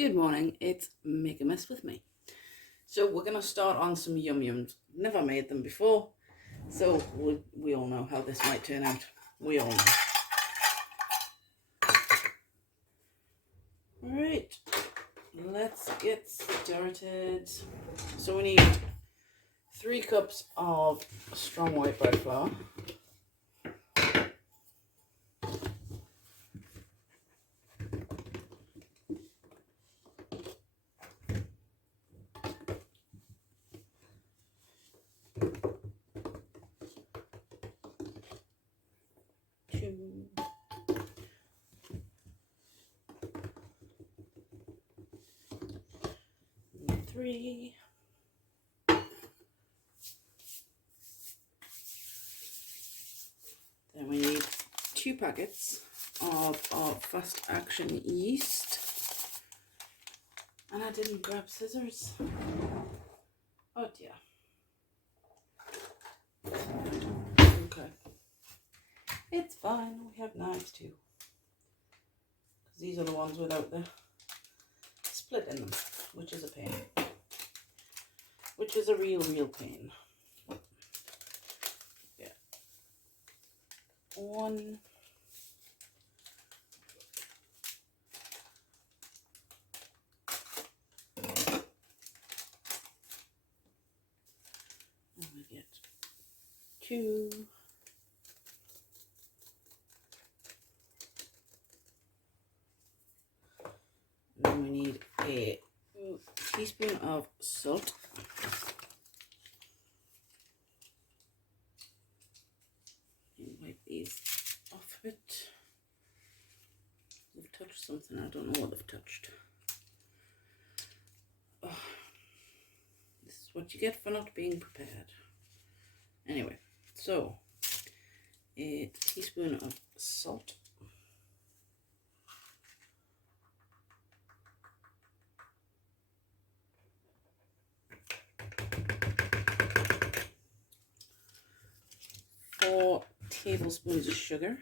Good morning, it's Make a Mess with me. So we're going to start on some Yum Yums. Never made them before, so we all know how this might turn out. We all know. Alright, let's get started. So we need 3 cups of strong white bread flour. Three. Then we need 2 packets of our fast action yeast. And I didn't grab scissors. Oh dear. Okay. It's fine, we have knives too. Because these are the ones without the split in them, which is a pain. Which is a real pain. Yeah. 1. And we get 2. And then we need a teaspoon of salt. Wipe these off a bit. They've touched something, I don't know what they've touched. Oh, this is what you get for not being prepared. Anyway, so a teaspoon of salt. Four tablespoons of sugar.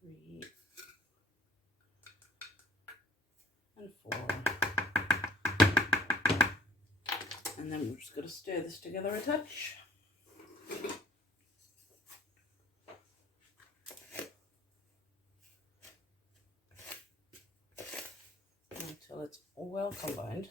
Three and 4. And then we're just going to stir this together a touch. Until it's well combined.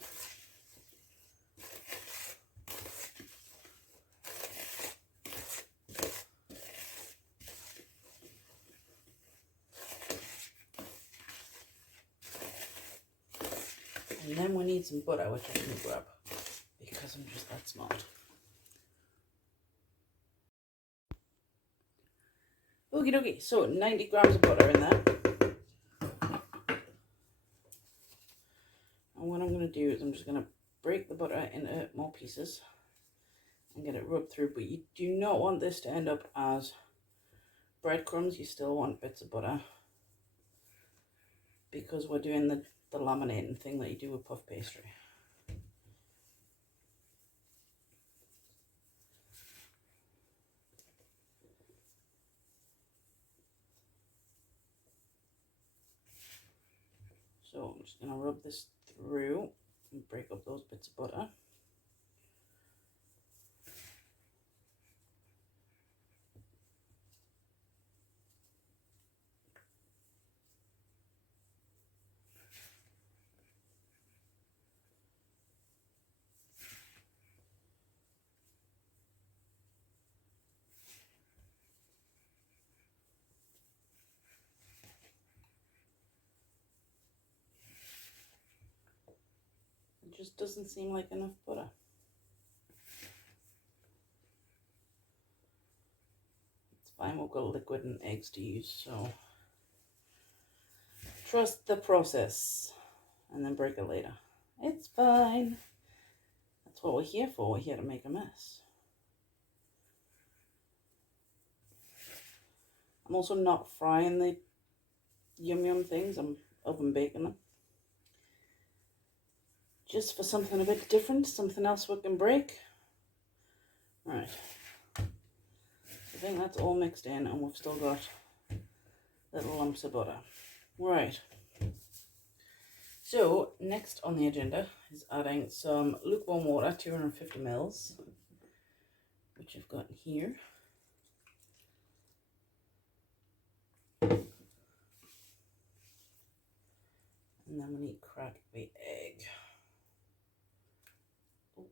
And then we need some butter, which I'm going to grab because I'm just that smart. Okie dokie, so 90 grams of butter in there. And what I'm going to do is I'm just going to break the butter into more pieces and get it rubbed through. But you do not want this to end up as breadcrumbs. You still want bits of butter because we're doing the laminating thing that you do with puff pastry. So I'm just going to rub this through and break up those bits of butter. It just doesn't seem like enough butter. It's fine, we've got liquid and eggs to use, so trust the process and then break it later. It's fine. That's what we're here for. We're here to make a mess. I'm also not frying the Yum Yum things. I'm oven baking them. just for something a bit different, something else we can break. Right. I think that's all mixed in, and we've still got little lumps of butter. Right. So next on the agenda is adding some lukewarm water, 250 mils, which I've got here. And then we need to crack the egg. Oh.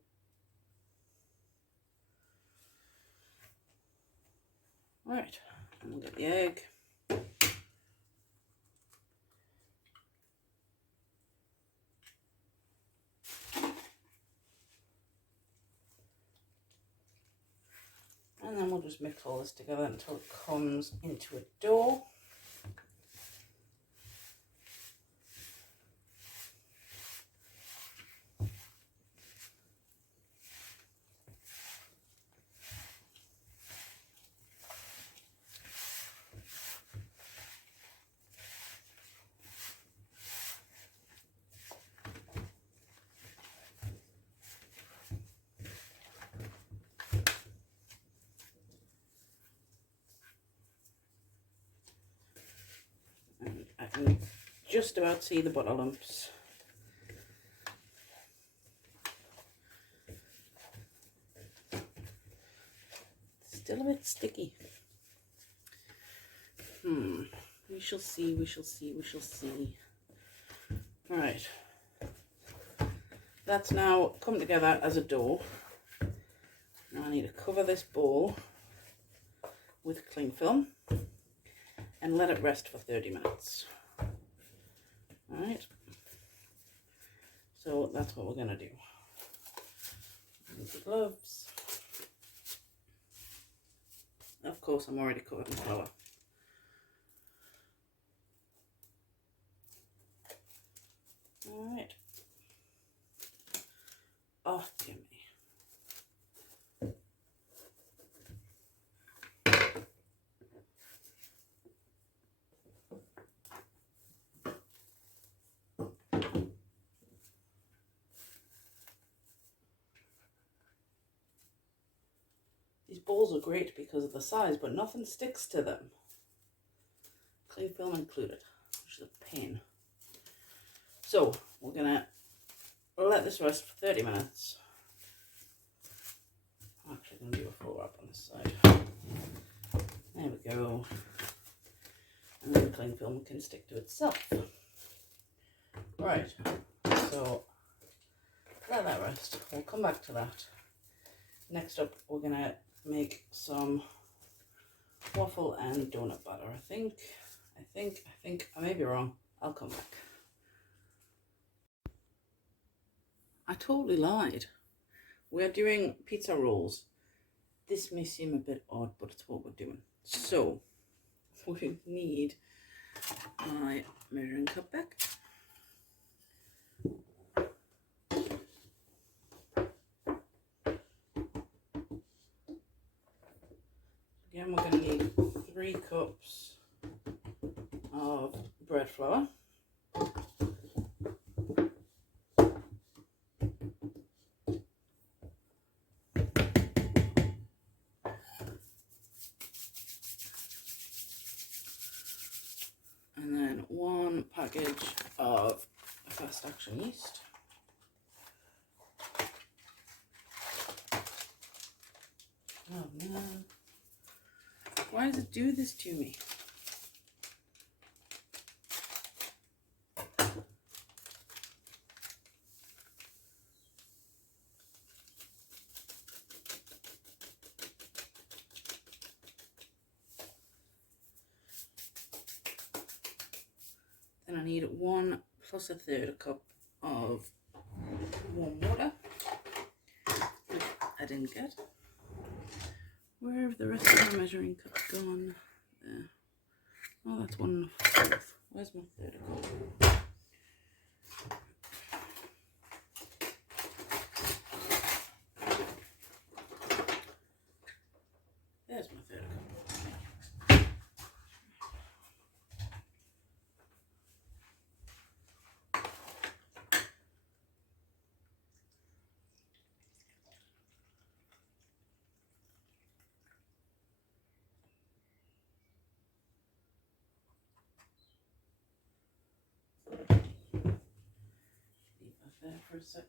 Right, and we'll get the egg. And then we'll just mix all this together until it comes into a dough. And I can just about see the butter lumps. Still a bit sticky. We shall see, we shall see, we shall see. Right. That's now come together as a dough. Now I need to cover this bowl with cling film and let it rest for 30 minutes. Alright. So that's what we're going to do. With the gloves. Of course, I'm already covered in flour. Alright. Oh, dear me. These bowls are great because of the size, but nothing sticks to them. Cling film included, which is a pain. So we're gonna let this rest for 30 minutes. I'm actually gonna do a full wrap on this side. There we go. And then the cling film can stick to itself. Right, so let that rest. We'll come back to that. Next up, we're gonna make some waffle and donut batter. I may be wrong. I'll come back. I totally lied. We're doing pizza rolls. This may seem a bit odd, but it's what we're doing. So we need my measuring cup back. Again, we're going to need 3 cups of bread flour. And then 1 package of fast action yeast. Oh man. Why does it do this to me? Then I need 1 plus 1/3 cup of warm water, which I didn't get. Where have the rest of my measuring cups gone? There. Oh, that's 1/4. Where's my 1/3 cup? There's my 1/3 cup. for a sec.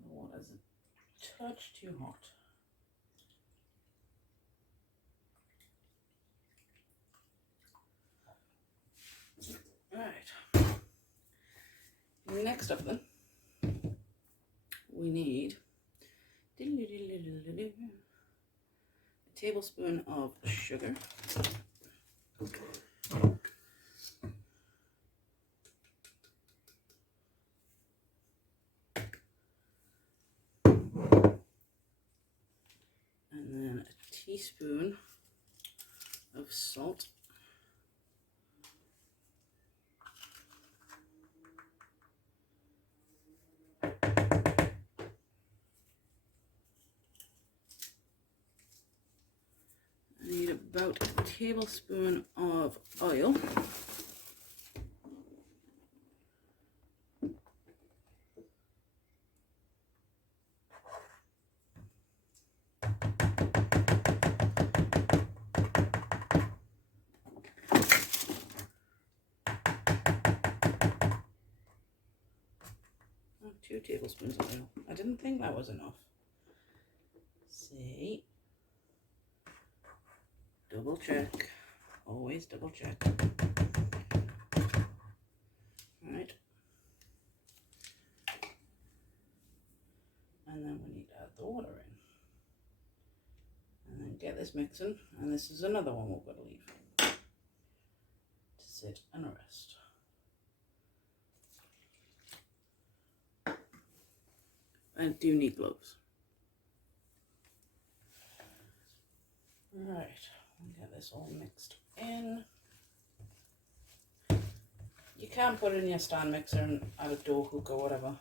The water's a touch too hot. Right. Next up then, we need a tablespoon of sugar. And then a teaspoon of salt. I need about a tablespoon of oil. Oh, 2 tablespoons of oil. I didn't think that was enough. See? Double check. Always double check. Right. And then we need to add the water in. And then get this mixing. And this is another one we're going to leave to sit and rest. I do need gloves. Right, we'll get this all mixed in. You can put it in your stand mixer and add a dough hook or whatever.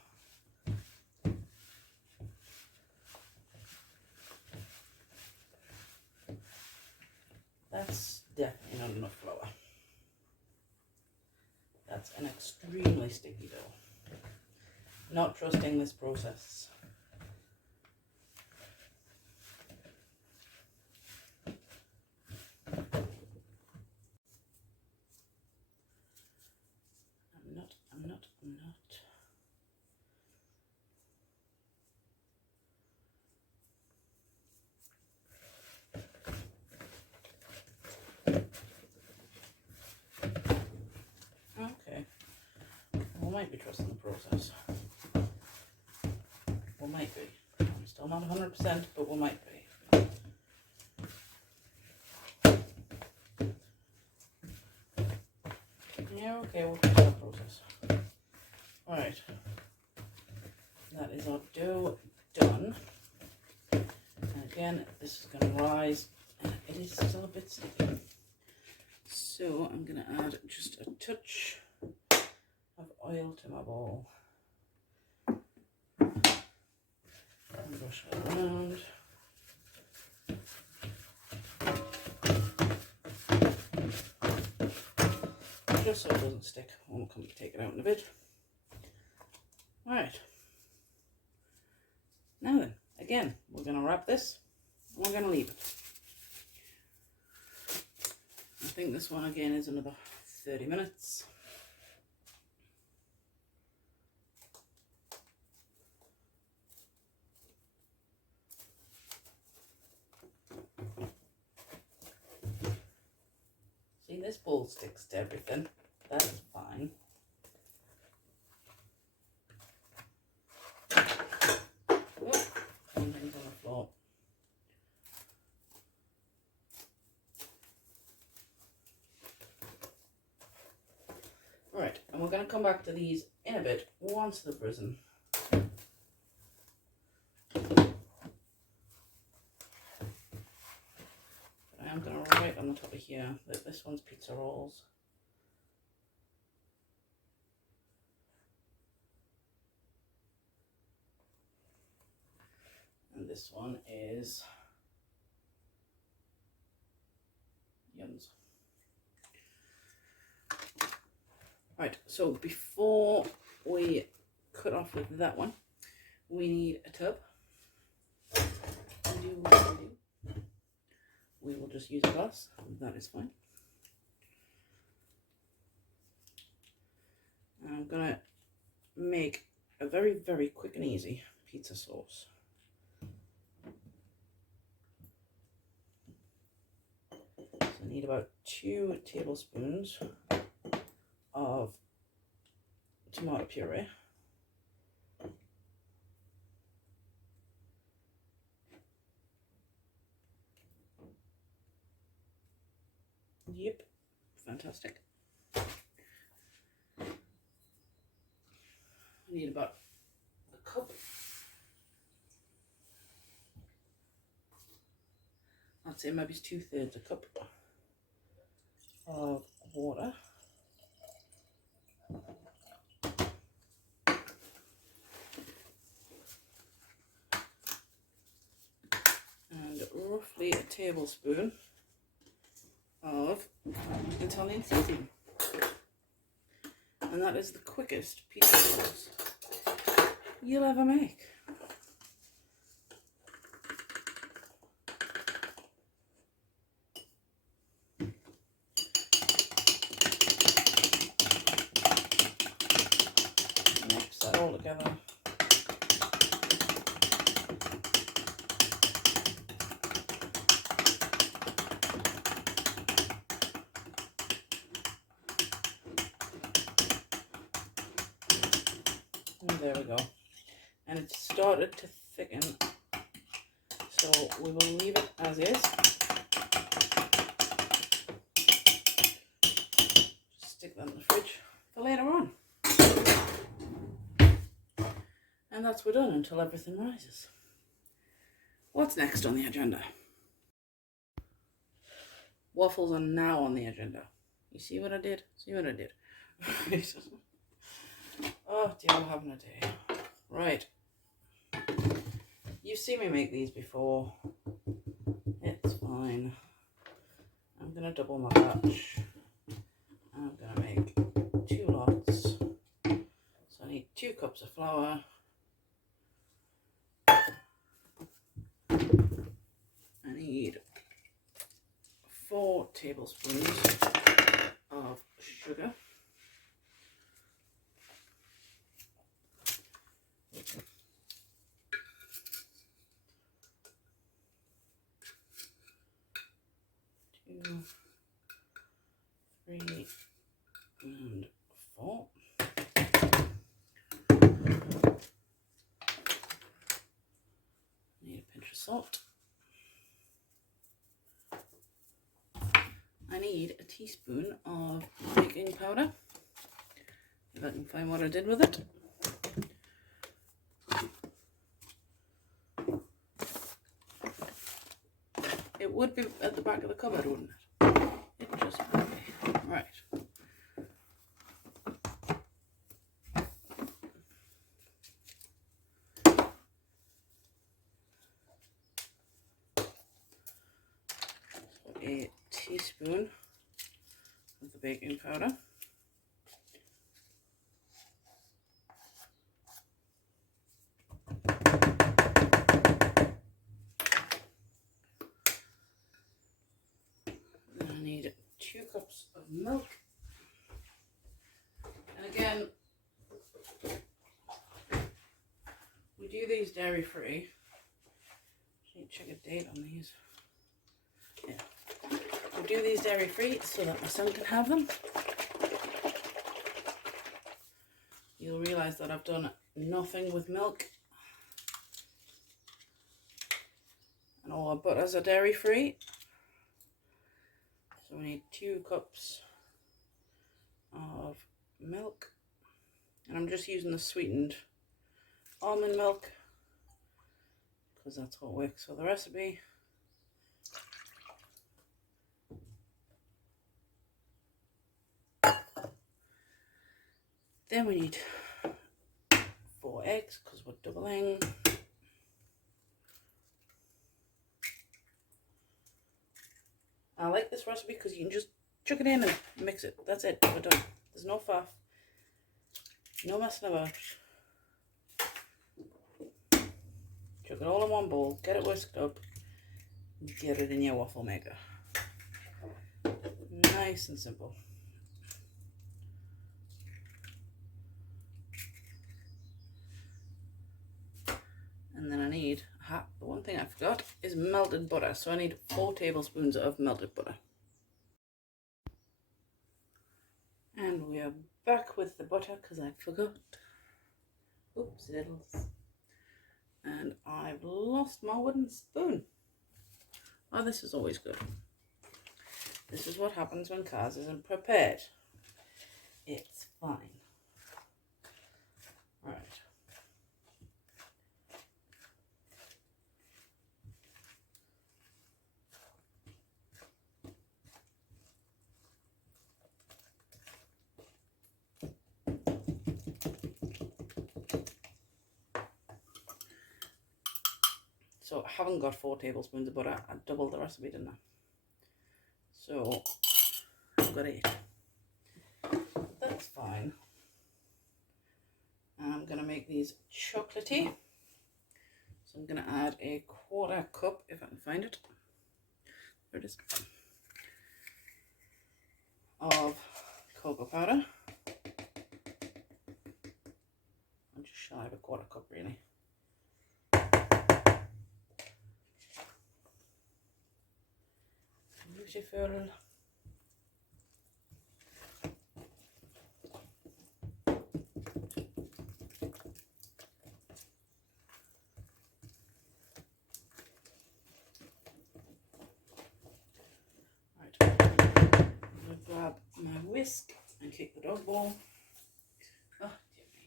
That's definitely not enough flour. That's an extremely sticky dough. Not trusting this process. I'm not. Okay. We might be trusting the process. We might be. I'm still not 100%, but we might be. Yeah, okay, we'll trust the process. Alright. That is our dough done. And again, this is going to rise, and it is still a bit sticky. So I'm going to add just a touch of oil to my bowl. And brush it around. Just so it doesn't stick. I'll come to take it out in a bit. Alright. Now then, again, we're going to wrap this and we're going to leave it. I think this one again is another 30 minutes. See, this bowl sticks to everything. That's fine. Oh, something's on the floor. Alright, and we're going to come back to these in a bit once they've risen. I'm going to write on the top of here that this one's pizza rolls. And this one is Yums. Right, so before we cut off with that one, we need a tub. We will just use a glass, that is fine. I'm gonna make a very, very quick and easy pizza sauce. So I need about 2 tablespoons of tomato puree. Yep, fantastic. I need about a cup. I'd say maybe it's 2/3 a cup of water. And roughly a tablespoon of Italian seasoning. And that is the quickest pizza sauce you'll ever make. Mix that all together. And there we go. And it's started to thicken, so we will leave it as is. Just stick that in the fridge for later on. And that's we're done until everything rises. What's next on the agenda? Waffles are now on the agenda. You see what I did? See what I did? Oh dear, I'm having a day. Right. You've seen me make these before. It's fine. I'm going to double my batch. I'm going to make 2 lots. So I need 2 cups of flour. I need 4 tablespoons of sugar. Two, 3, and 4. Need a pinch of salt. I need a teaspoon of baking powder. If I can find what I did with it. It would be at the back of the cupboard, wouldn't it? It just might be. Right. So a teaspoon of the baking powder. Then I need 2 cups of milk. And again, we do these dairy free. Just need to check a date on these. Yeah. We do these dairy free so that my son can have them. You'll realise that I've done nothing with milk. And all our butters are dairy free. So we need 2 cups of milk. And I'm just using the sweetened almond milk because that's what works for the recipe. Then we need 4 eggs because we're doubling. I like this recipe because you can just chuck it in and mix it. That's it. We're done. There's no faff. No messing about. Chuck it all in one bowl. Get it whisked up. Get it in your waffle maker. Nice and simple. And then I need, the one thing I forgot is melted butter. So I need 4 tablespoons of melted butter. And we are back with the butter because I forgot. Oops, diddles. And I've lost my wooden spoon. Oh, this is always good. This is what happens when Kaz isn't prepared. It's fine. Right. So I haven't got 4 tablespoons of butter. I doubled the recipe, didn't I? So I've got 8. That's fine. And I'm going to make these chocolatey. So I'm going to add a 1/4 cup, if I can find it. There it is. Of cocoa powder. I'm just shy of a 1/4 cup, really. Beautiful. Right. I'm going to grab my whisk and kick the dog ball. Oh, dear me.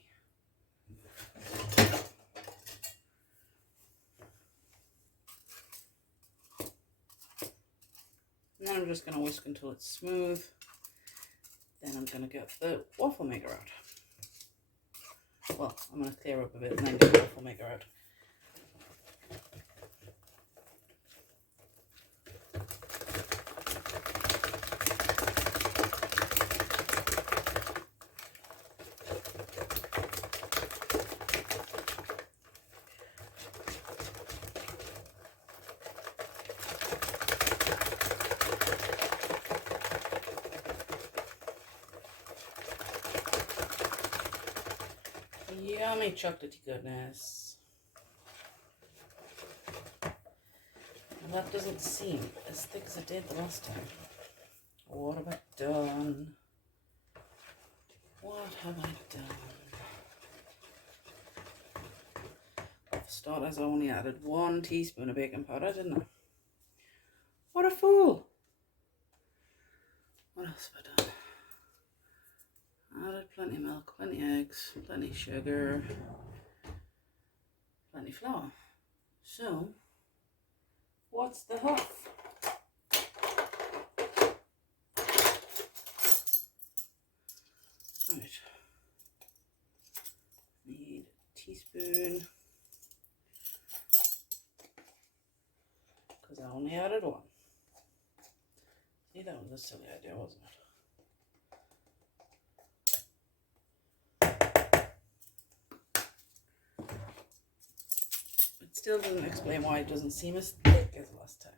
And then I'm just going to whisk until it's smooth. Then I'm going to get the waffle maker out. Well, I'm going to clear up a bit and then get the waffle maker out. Yummy chocolatey goodness. And that doesn't seem as thick as it did the last time. What have I done? What have I done? For starters, I only added 1 teaspoon of baking powder, didn't I? What a fool! What else have I done? Added plenty of milk, plenty of eggs, plenty of sugar, plenty of flour. So, what's the huff? Right. Need a teaspoon. Because I only added 1. See, that was a silly idea, wasn't it? Still doesn't explain why it doesn't seem as thick as last time.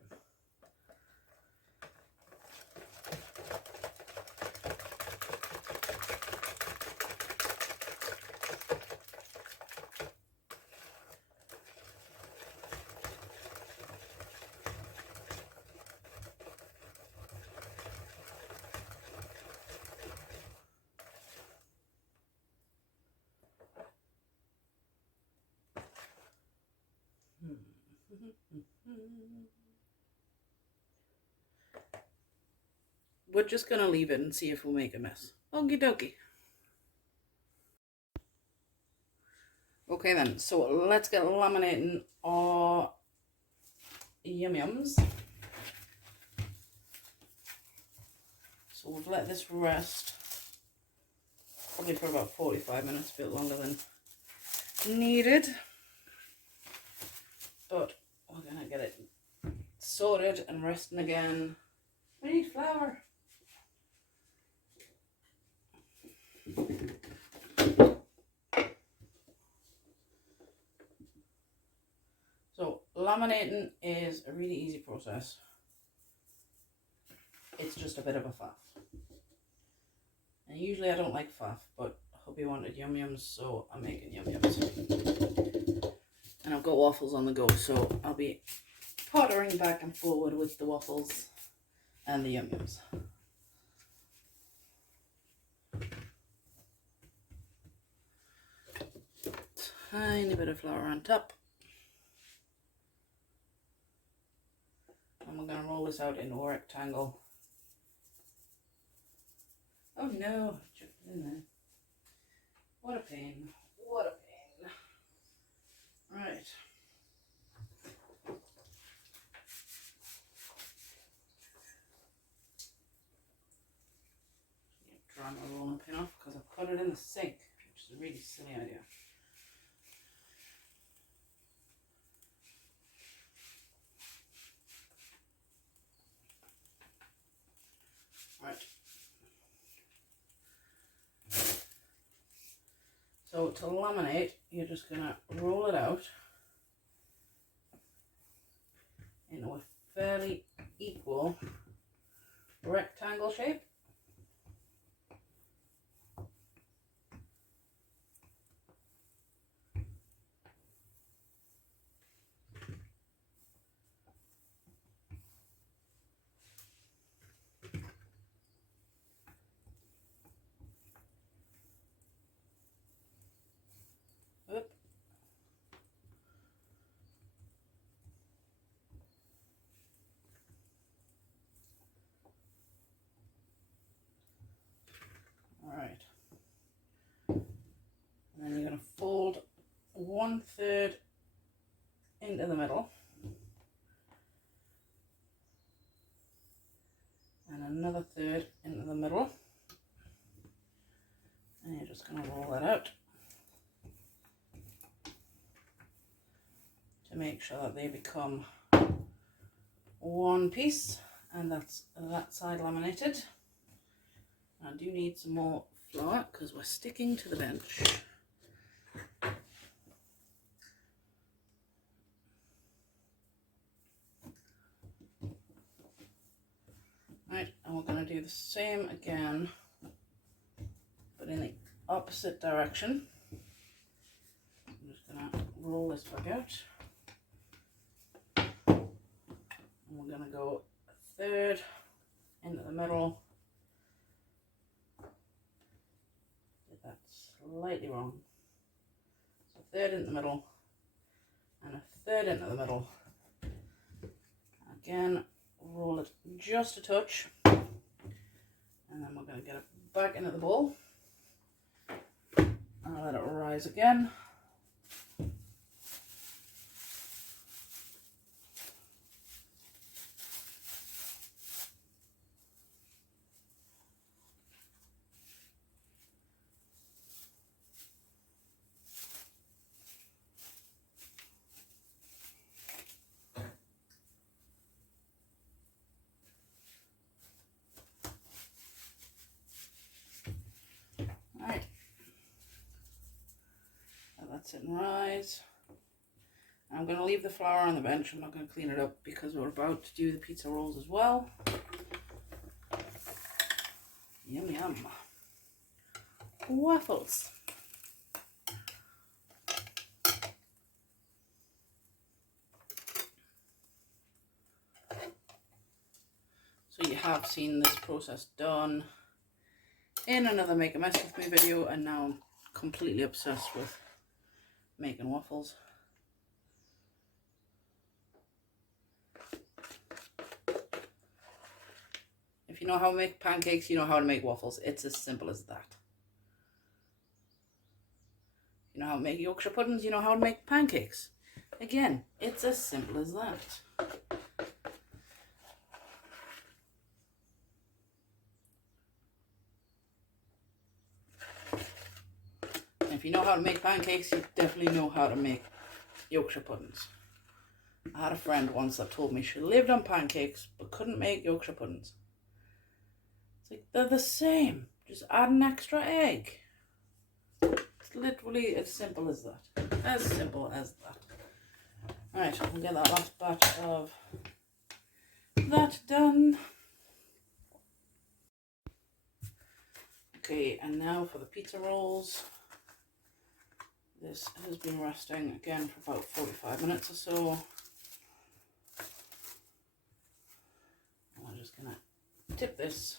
We're just going to leave it and see if we'll make a mess. Okie dokie. Okay then, so let's get laminating our Yum Yums. So we'll let this rest probably for about 45 minutes, a bit longer than needed. But we're going to get it sorted and resting again. We need flour. So laminating is a really easy process. It's just a bit of a faff. And usually I don't like faff, but hubby wanted Yum Yums, so I'm making Yum Yums. And I've got waffles on the go, so I'll be pottering back and forward with the waffles and the Yum Yums. Tiny bit of flour on top. And we're going to roll this out into a rectangle. Oh no, chipped in there. What a pain. What a pain. Right. Dry my rolling pin off because I put it in the sink, which is a really silly idea. Right. So to laminate, you're just going to roll it out into a fairly equal rectangle shape. Oop. All right. And then you're going to fold 1/3 into the middle. And another 1/3 into the middle. And you're just going to roll that out to make sure that they become one piece. And that's that side laminated. I do need some more flour because we're sticking to the bench. Right, and we're going to do the same again, but in the opposite direction. I'm just going to roll this back out. And we're going to go 1/3 into the middle. Did that slightly wrong. So 1/3 into the middle and a 1/3 into the middle. Again, roll it just a touch, and then we're going to get it back into the bowl and let it rise again. Alright, that's it and rise. I'm going to leave the flour on the bench. I'm not going to clean it up because we're about to do the pizza rolls as well. Yum yum. Waffles. So you have seen this process done in another Make a Mess With Me video, and now I'm completely obsessed with making waffles. If you know how to make pancakes, you know how to make waffles. It's as simple as that. You know how to make Yorkshire puddings, you know how to make pancakes. Again, it's as simple as that. And if you know how to make pancakes, you definitely know how to make Yorkshire puddings. I had a friend once that told me she lived on pancakes but couldn't make Yorkshire puddings. It's like, they're the same. Just add an extra egg. It's literally as simple as that. As simple as that. Alright, we'll get that last batch of that done. Okay, and now for the pizza rolls. This has been resting again for about 45 minutes or so. I'm just going to tip this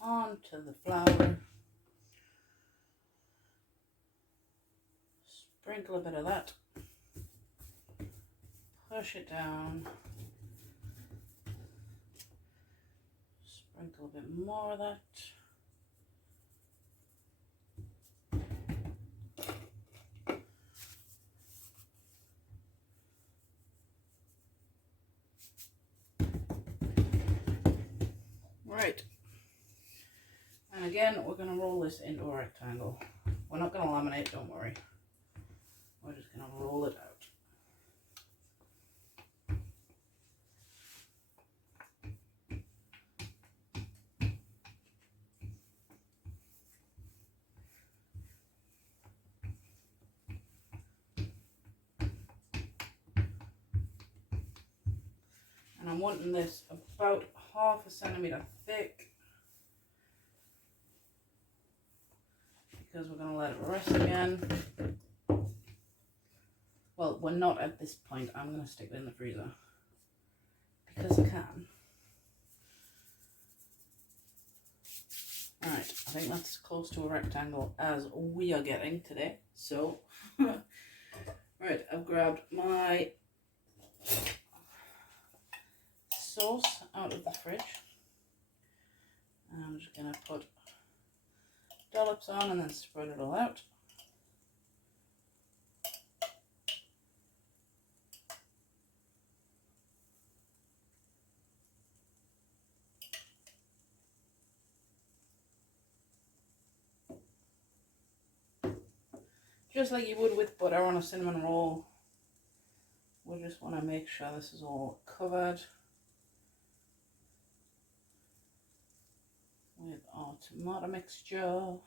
onto the flour. Sprinkle a bit of that. Push it down. Sprinkle a bit more of that. Right. And again, we're going to roll this into a rectangle. We're not going to laminate, don't worry. We're just going to roll it out. And I'm wanting this about 1/2 centimeter thick, because we're going to let it rest again. Well, we're not at this point. I'm going to stick it in the freezer because I can. Alright, I think that's close to a rectangle as we are getting today. So, right, I've grabbed my sauce out of the fridge. And I'm just going to put dollops on and then spread it all out. Just like you would with butter on a cinnamon roll. We just want to make sure this is all covered with our tomato mixture.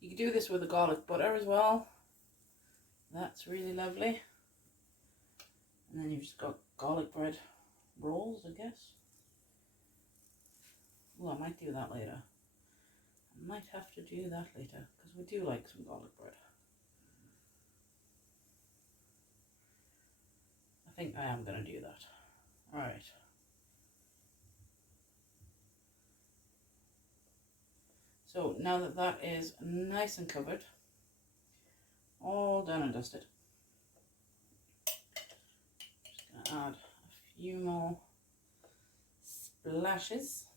You can do this with the garlic butter as well. That's really lovely. And then you've just got garlic bread rolls, I guess. Oh, I might do that later. I might have to do that later because we do like some garlic bread. I think I am going to do that. Alright. So now that that is nice and covered, all done and dusted, just going to add a few more splashes.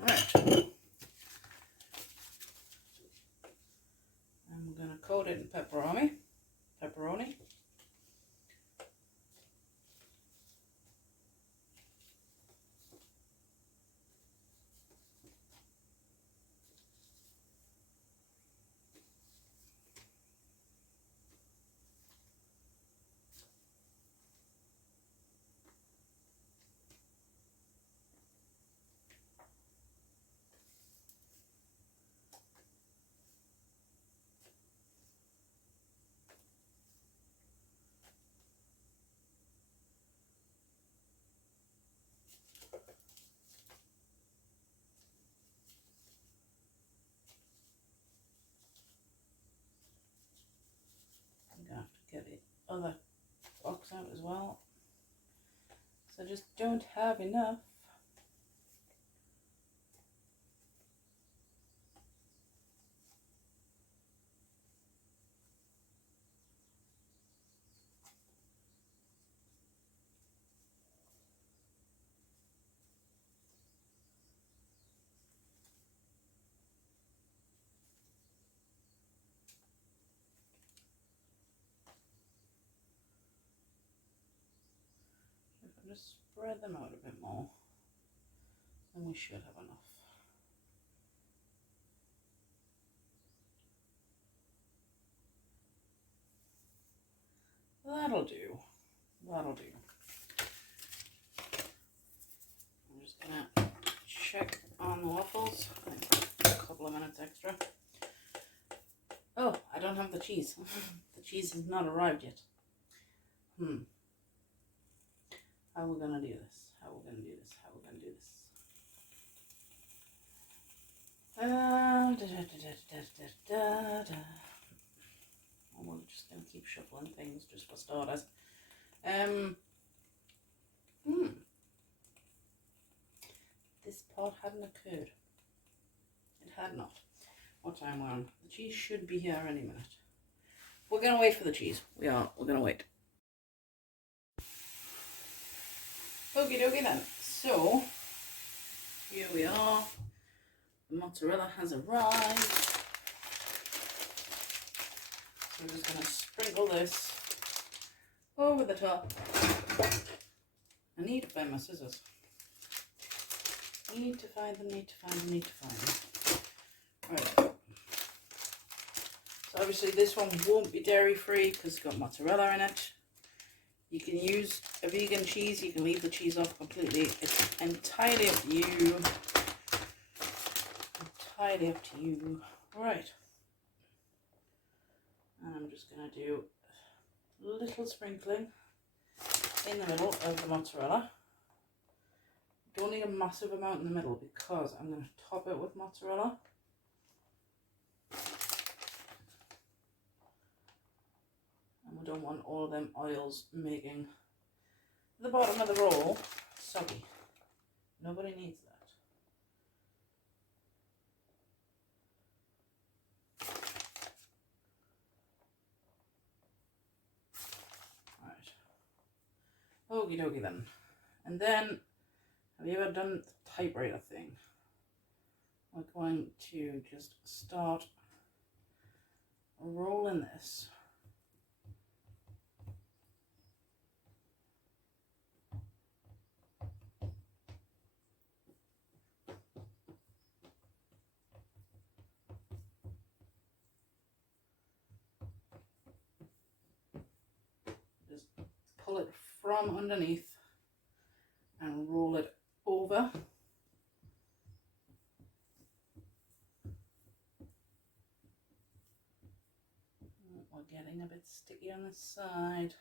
Alright. And we're going to coat it in pepperoni. I'm going to have to get the other box out as well. So I just don't have enough. If I just spread them out a bit more, then we should have enough. That'll do. That'll do. I'm just gonna check on the waffles. I think a couple of minutes extra. Oh, I don't have the cheese. The cheese has not arrived yet. How are we gonna do this? How are we gonna do this? How are we gonna do this? Oh, we're just going to keep shuffling things just for starters. This part hadn't occurred. It had not. What time we're on? The cheese should be here any minute. We're going to wait for the cheese. We're going to wait. Okie dokie then. So, here we are. The mozzarella has arrived. So we're just going to sprinkle this over the top. I need to find my scissors. Need to find them. Right. So obviously this one won't be dairy free because it's got mozzarella in it. You can use a vegan cheese. You can leave the cheese off completely. It's entirely up to you. Entirely up to you. Right. And I'm just going to do a little sprinkling in the middle of the mozzarella. Don't need a massive amount in the middle because I'm going to top it with mozzarella. And we don't want all of them oils making the bottom of the roll soggy. Nobody needs that. Right. Okie dokie then. And then, have you ever done the typewriter thing? We're going to just start rolling this. Just pull it from underneath and roll it over. We're getting a bit sticky on this side.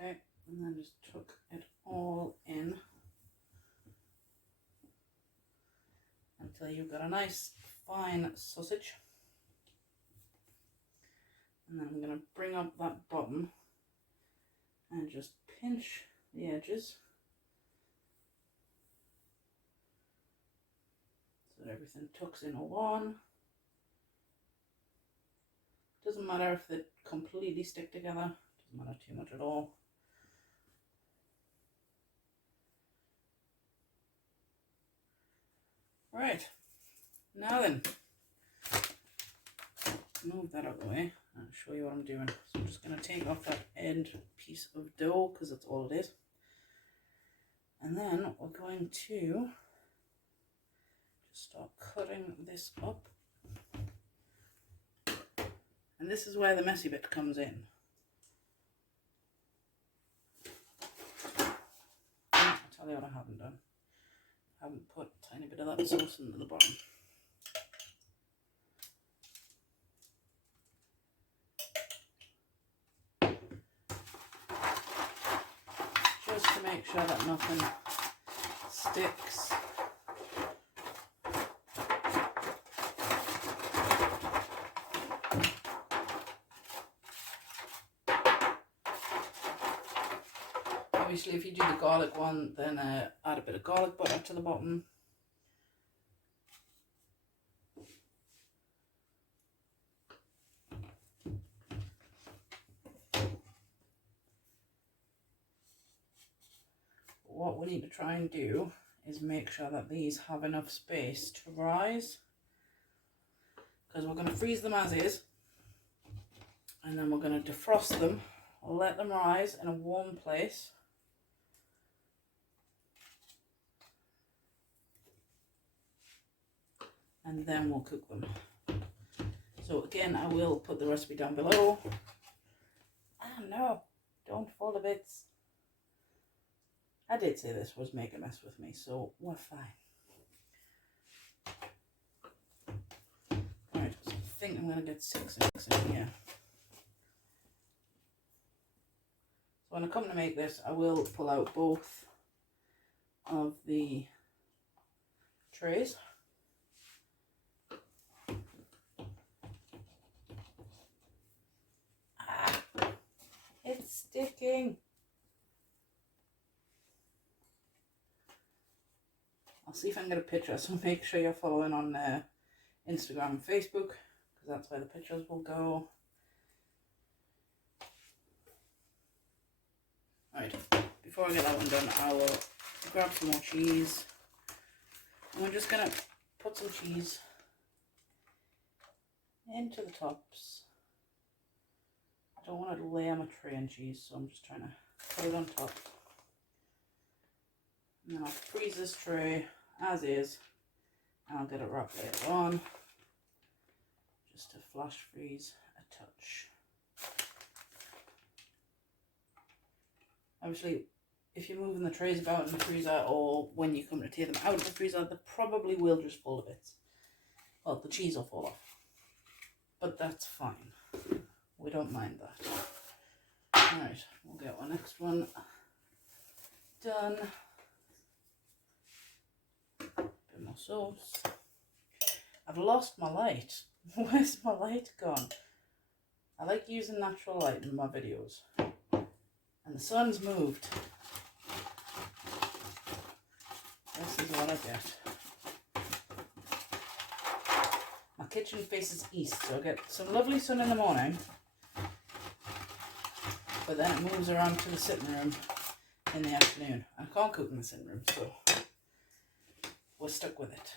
Okay, and then just tuck it all in until you've got a nice fine sausage. And then I'm going to bring up that bottom and just pinch the edges so that everything tucks in one. Doesn't matter if they completely stick together, doesn't matter too much at all. Right, now then, move that out of the way and show you what I'm doing. So I'm just going to take off that end piece of dough because that's all it is. And then we're going to just start cutting this up. And this is where the messy bit comes in. I'll tell you what I haven't done. I haven't put a tiny bit of that sauce into the bottom. Just to make sure that nothing sticks. Obviously, if you do the garlic one, then add a bit of garlic butter to the bottom. What we need to try and do is make sure that these have enough space to rise, because we're going to freeze them as is, and then we're going to defrost them, let them rise in a warm place. And then we'll cook them. So again, I will put the recipe down below. Ah no, don't fall to bits. I did say this was make a mess with me, so we're fine. Alright, so I think I'm going to get 6 eggs in here. So when I come to make this, I will pull out both of the trays. Ah, it's sticking. I'll see if I can get a picture, so make sure you're following on Instagram and Facebook, because that's where the pictures will go. Right, before I get that one done, I will grab some more cheese. And we're just going to put some cheese into the tops. I don't want to layer my tray in cheese, so I'm just trying to put it on top. And then I'll freeze this tray as is, and I'll get it wrapped later on, just to flash freeze a touch. Obviously, if you're moving the trays about in the freezer, or when you come to take them out of the freezer, they probably will just fall to bits. Well, the cheese will fall off, but that's fine. We don't mind that. Alright, we'll get our next one done. Bit more sauce. I've lost my light. Where's my light gone? I like using natural light in my videos. And the sun's moved. This is what I get. My kitchen faces east, so I get some lovely sun in the morning. But then it moves around to the sitting room in the afternoon. I can't cook in the sitting room, so we're stuck with it.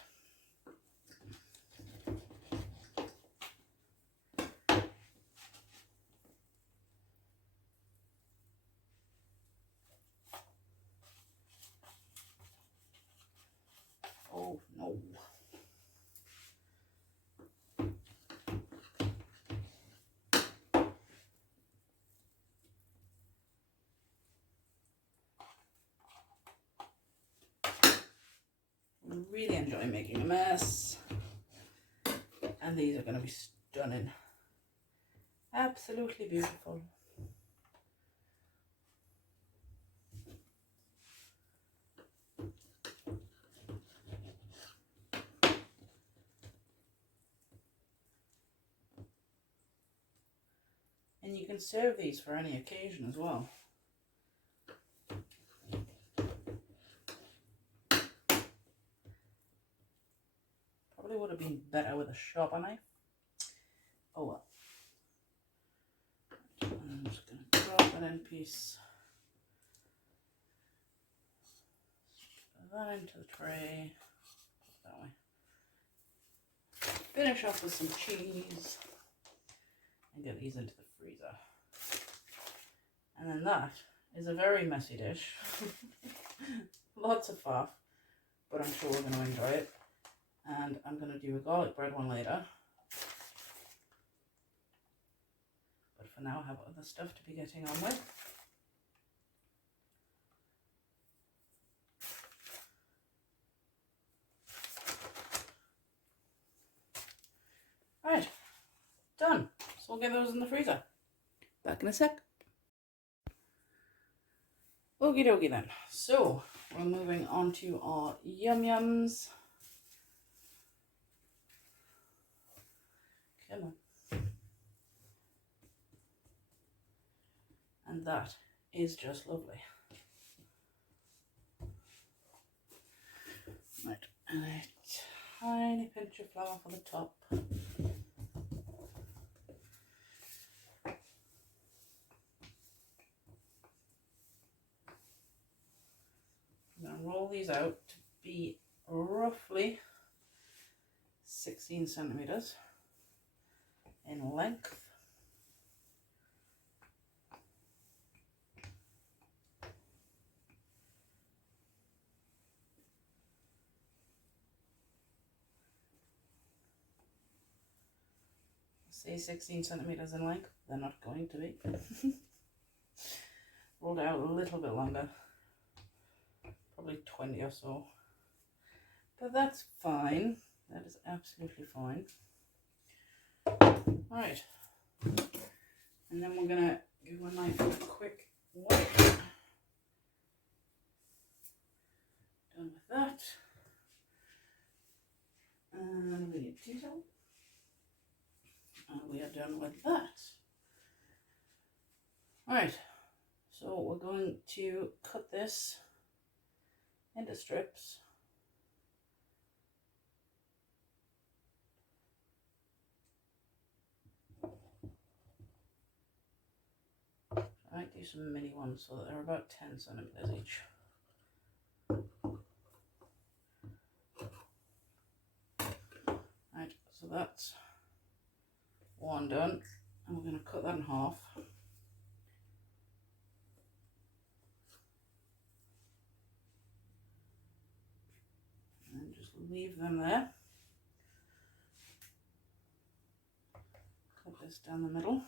Oh no. Really enjoy making a mess, and these are going to be stunning, absolutely beautiful. And you can serve these for any occasion as well. Probably would have been better with a sharper knife. Oh well. I'm just going to drop that in piece. Put that into the tray. That way. Finish off with some cheese. And get these into the freezer. And then that is a very messy dish. Lots of faff. But I'm sure we're going to enjoy it. And I'm going to do a garlic bread one later. But for now I have other stuff to be getting on with. Alright, done. So we'll get those in the freezer. Back in a sec. Okie dokie then. So we're moving on to our yum yums. Come on. And that is just lovely. Right, and a tiny pinch of flour for the top. I'm going to roll these out to be roughly 16 centimeters in length. Say 16 centimeters in length, they're not going to be. Rolled out a little bit longer, probably 20 or so, but that's fine. That is absolutely fine. Right, and then we're gonna give my knife a quick wipe. Done with that. And we need tea towel. And we are done with that. Alright, so we're going to cut this into strips. I might do some mini ones so that they're about 10 centimeters each. Right, so that's one done, and we're going to cut that in half. And just leave them there. Cut this down the middle.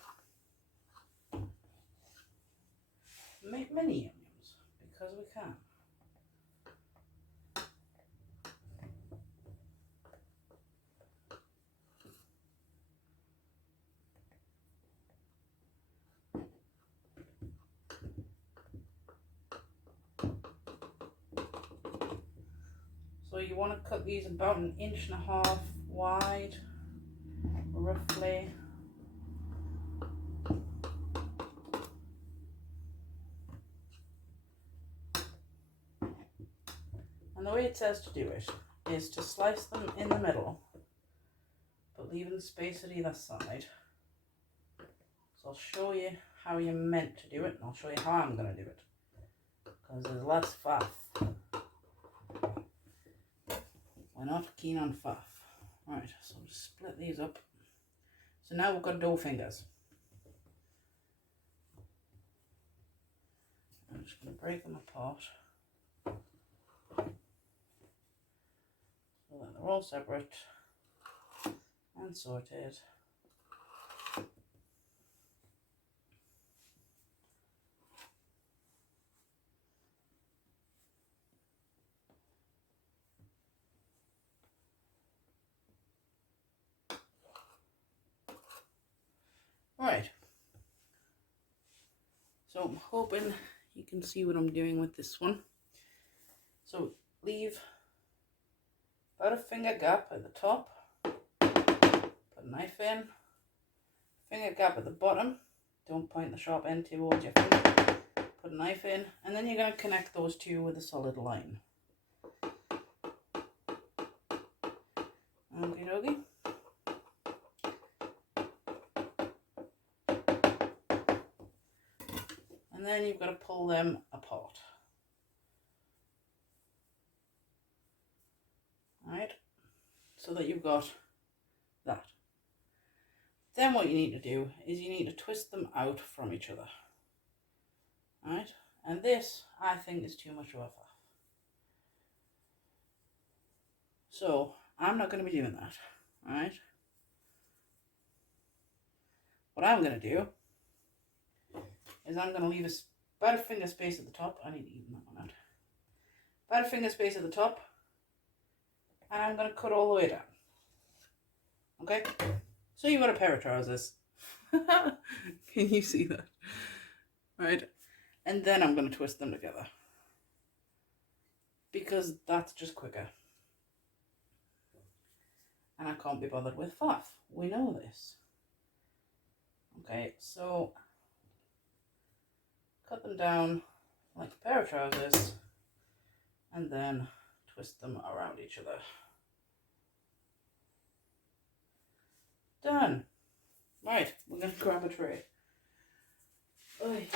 Make mini yum-yums, because we can. So you want to cut these about 1.5 inches wide, roughly. And the way it says to do it is to slice them in the middle, but leaving space at either side. So I'll show you how you're meant to do it, and I'll show you how I'm going to do it, because there's less faff. We're not keen on faff. Right, so I'll just split these up. So now we've got dough fingers. I'm just going to break them apart so that they're all separate and sorted. Right, so I'm hoping you can see what I'm doing with this one. So leave about a finger gap at the top, put a knife in, finger gap at the bottom, don't point the sharp end towards your finger, put a knife in, and then you're going to connect those two with a solid line. Okie dokie. And then you've got to pull them apart. Right, so that you've got that. Then what you need to do is you need to twist them out from each other. Right, and this I think is too much of a faff. So I'm not going to be doing that. Right, what I'm going to do is I'm going to leave about a finger space at the top. I need to even that one out. About a finger space at the top, and I'm going to cut all the way down. Okay, so you've got a pair of trousers. Can you see that? Right, and then I'm going to twist them together, because that's just quicker. And I can't be bothered with faff. We know this. Okay, so cut them down like a pair of trousers, and then twist them around each other. Done. Right, we're going to grab a tray. Oy.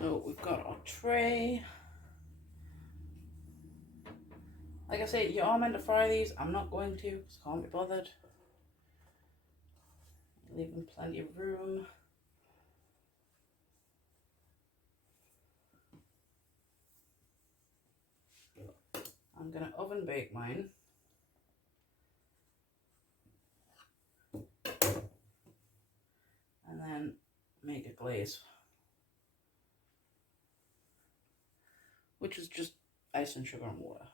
So we've got our tray. Like I say, you are meant to fry these. I'm not going to, because I can't be bothered. Leaving plenty of room. I'm going to oven bake mine. And then make a glaze, which is just ice and sugar and water.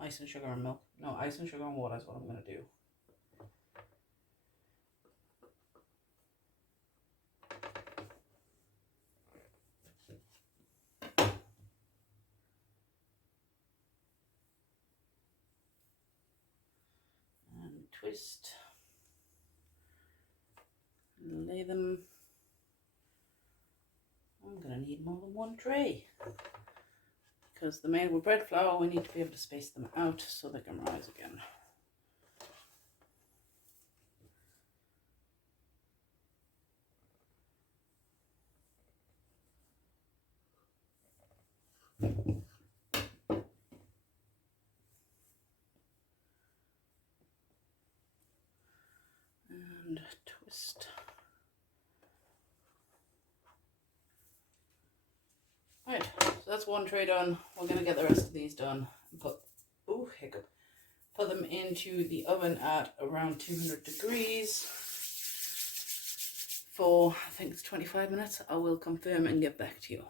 Ice and sugar and milk. No, ice and sugar and water is what I'm going to do. And twist. Lay them. I'm going to need more than one tray. Because they're made with bread flour, we need to be able to space them out so they can rise again. And twist. Right, so that's one tray done. We're going to get the rest of these done and put them into the oven at around 200 degrees for, I think it's 25 minutes. I will confirm and get back to you.